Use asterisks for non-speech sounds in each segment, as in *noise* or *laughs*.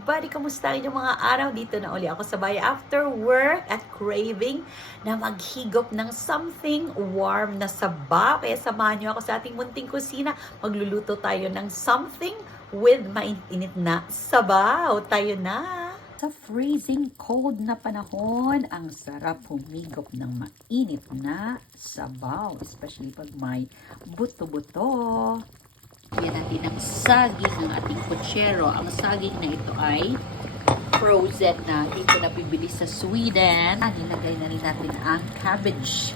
everybody! Kamusta ang inyong mga araw? Dito na uli ako sa bahay after work at craving na maghigop ng something warm na sabaw. Kaya samahan niyo ako sa ating munting kusina. Magluluto tayo ng something with mainit na sabaw. Tayo na! Sa freezing cold na panahon, ang sarap humigop ng mainit na sabaw. Especially pag may buto-buto. Natin ang saging ng ating kutsero. Ang saging na ito ay frozen na. Dito na bibili sa Sweden. Ah, Nilagay na rin natin ang cabbage.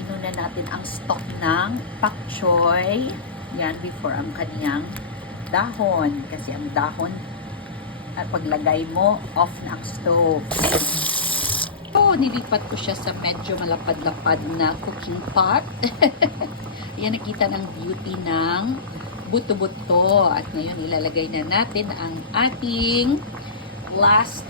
Inuna natin ang stock ng pak choy. Yan, before ang kanyang dahon. Kasi ang dahon, at paglagay mo, off na ang stove. So, nilipat ko siya sa medyo malapad-lapad na cooking pot. *laughs* Yan, nakita ng beauty ng buto-buto. At ngayon, ilalagay na natin ang ating last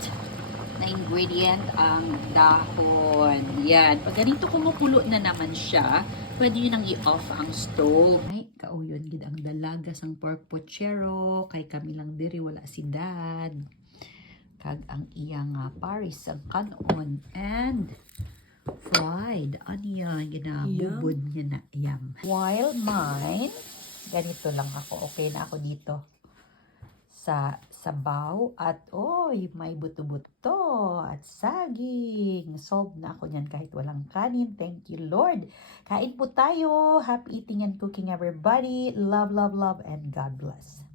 na ingredient, ang dahon. Yan. Pag ganito kumukulo na naman siya, pwede yun nang i-off ang stove. Ay, kauyon, gid ang dalagas ang pork pochero. Kay kami lang diri, wala si dad. Kag ang iyang uh, paris, ang kanon. And fried onion, ginabubod niya na yam. While mine, ganito lang ako. Okay na ako dito sa sabaw at oy, may buto-buto at saging. Solved na ako niyan kahit walang kanin. Thank you, Lord. Kain po tayo. Happy eating and cooking, everybody. Love, love, love, and God bless.